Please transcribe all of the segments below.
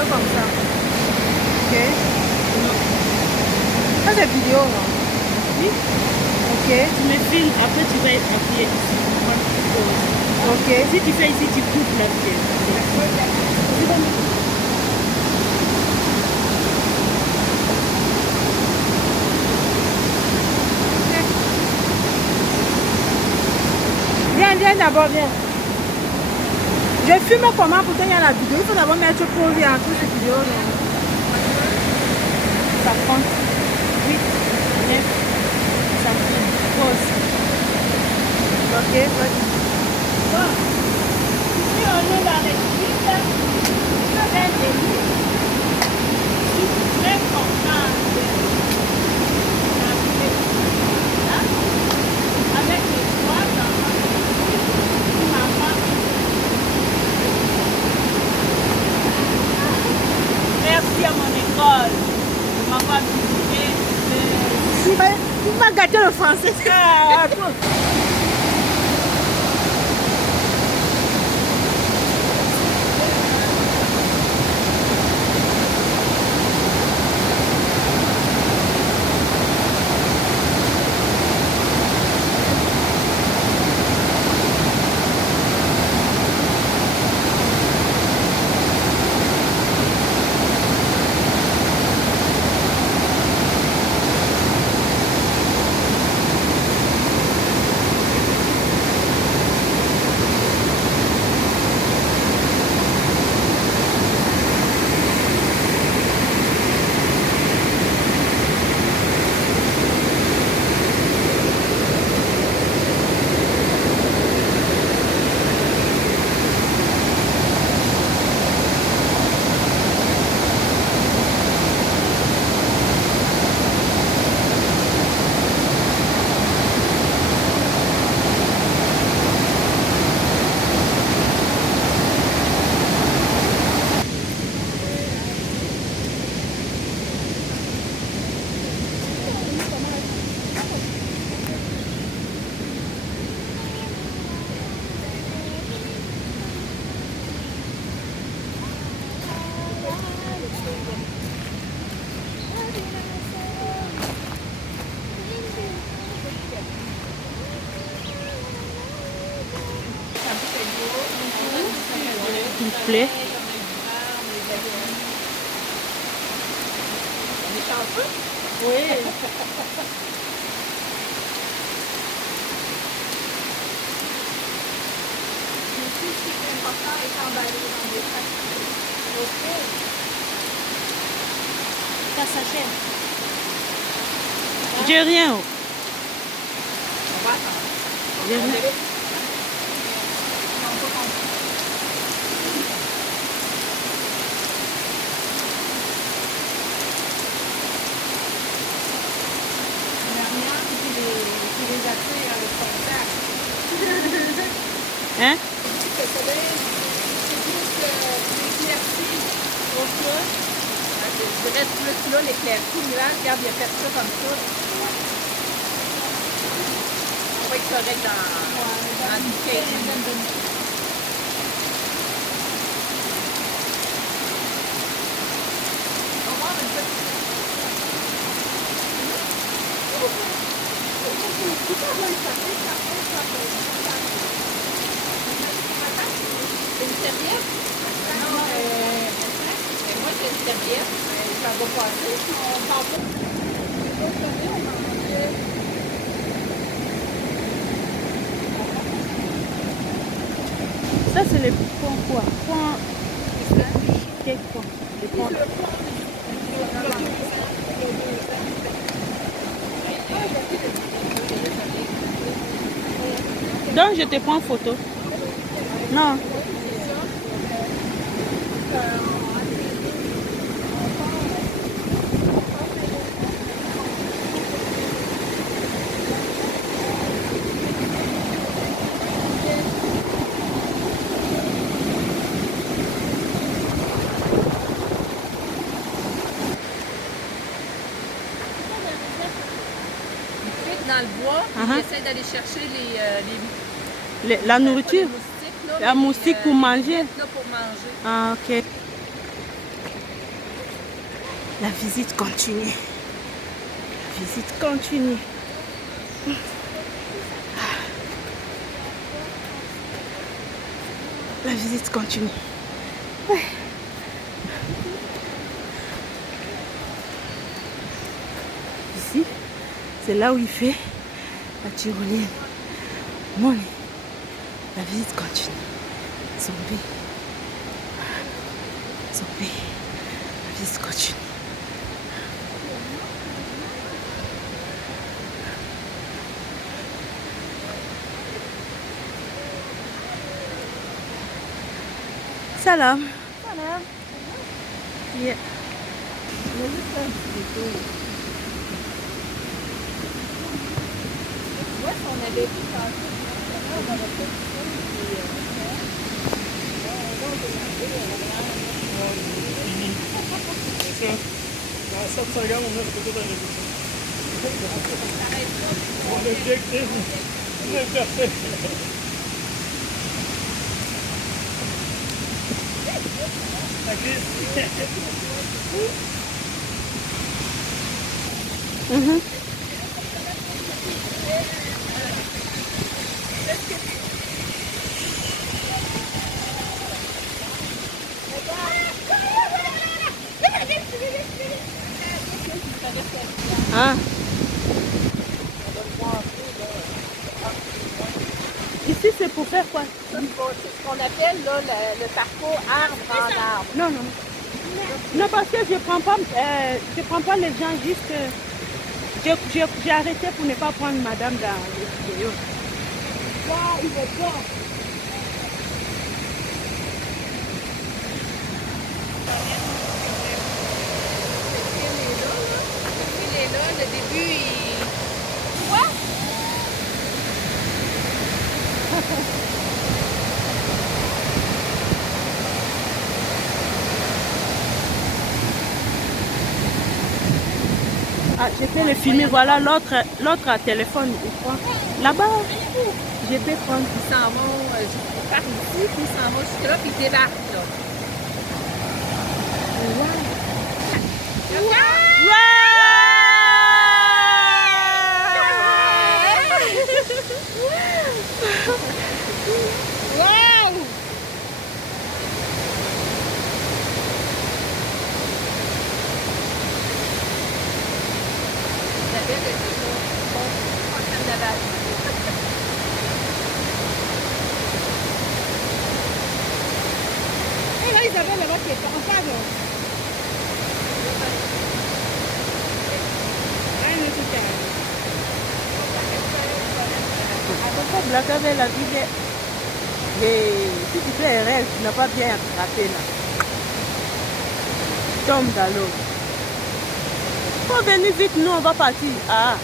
peu comme ça. Ok. Ça c'est vidéo, non? Oui. Ok. Tu me filmes, après tu vas être appuyé ici. Ok. Si tu fais ici, tu coupes la vidéo. Viens d'abord, viens. Je filme comment pour qu'il y ait la vidéo. Il faut d'abord mettre pause et entrer cette vidéo. Non? Ça compte. 8, 9, ça filme. Pause. Ok, vas-y. Bon. Ici, on est dans les suites. Je vais venir. Je suis très contente de avec les trois enfants. Merci à mon école de m'avoir visité. Tu m'as gâté le français. S'il vous plaît. Oui. Ça s'achève. J'ai rien. J'ai rien. Hein? Je reste plus là, l'éclaircie, nuage, regarde, il a fait ça comme ça. On va être correct dans 15 minutes. C'est une serviette? Non, moi c'est une serviette. Ça va passer. On parle pas. Ça, c'est les points quoi? Points. Quel point? Les points. Donc, je te prends en photo. Non. Dans le bois, il essaie d'aller chercher La nourriture? les moustiques, là, La moustique pour manger? là, pour manger. Ah, ok. La visite continue. La visite continue. La visite continue. Ouais. Ici, c'est là où il fait la tyrolienne. Mon, la visite continue. Zombie. Zombie. La visite continue. Salam. Salam. Yeah. Ouais, on avait vu passer. On avait fait Ça, regarde, on a peut-être un résultat. L'objectif, c'est parfait. Ah. Ici, c'est pour faire quoi? c'est ce qu'on appelle là, le parcours arbre en arbre. Non, non. Non, parce que je prends pas les gens juste. J'ai arrêté pour ne pas prendre madame dans les vidéos. Wow, il va pas. Il est là, le début, il... Quoi? Ah, je peux le filmer. Voilà l'autre à téléphone. Là-bas, je peux prendre. Ils s'en vont par ici, puis ils s'en vont jusque là, puis ils débarquent là. Wow! Isabelle était en train de navager. Et là, Isabelle, là-bas, qui est en face. La cave la vie. Et si tu fais erreur, tu n'as pas bien attrapé là. Tombe dans l'eau. Faut venir vite, nous on va partir. Ah. Un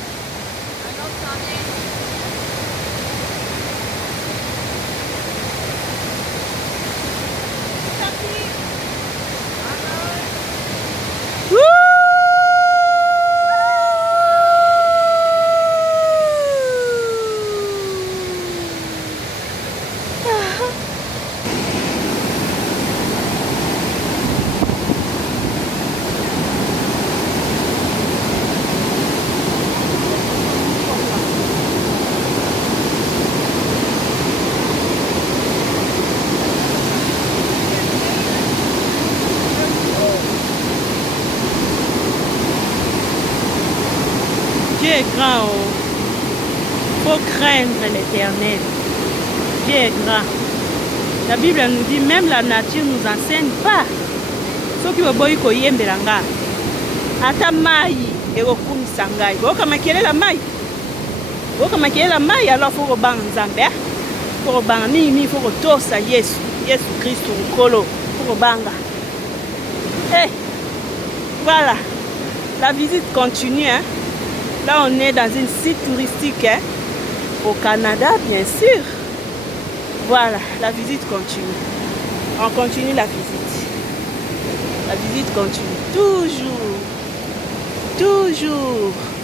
autre s'en vient. Dieu est grand. Faut craindre l'Éternel. Dieu est grand. La Bible nous dit même la nature nous enseigne pas. Ce qui va boy ko yembelanga. Ata mai ekokumisa ngai. Boka makelela mai. Boka makelela mai alors faut robanga Nzambe. Faut robanga nini faut tosa Yesu. Yesu Christ nkolo. Faut robanga. Eh. Voilà. La visite continue hein. Là, on est dans une site touristique hein, au Canada, bien sûr. Voilà, la visite continue. On continue la visite. La visite continue. Toujours. Toujours.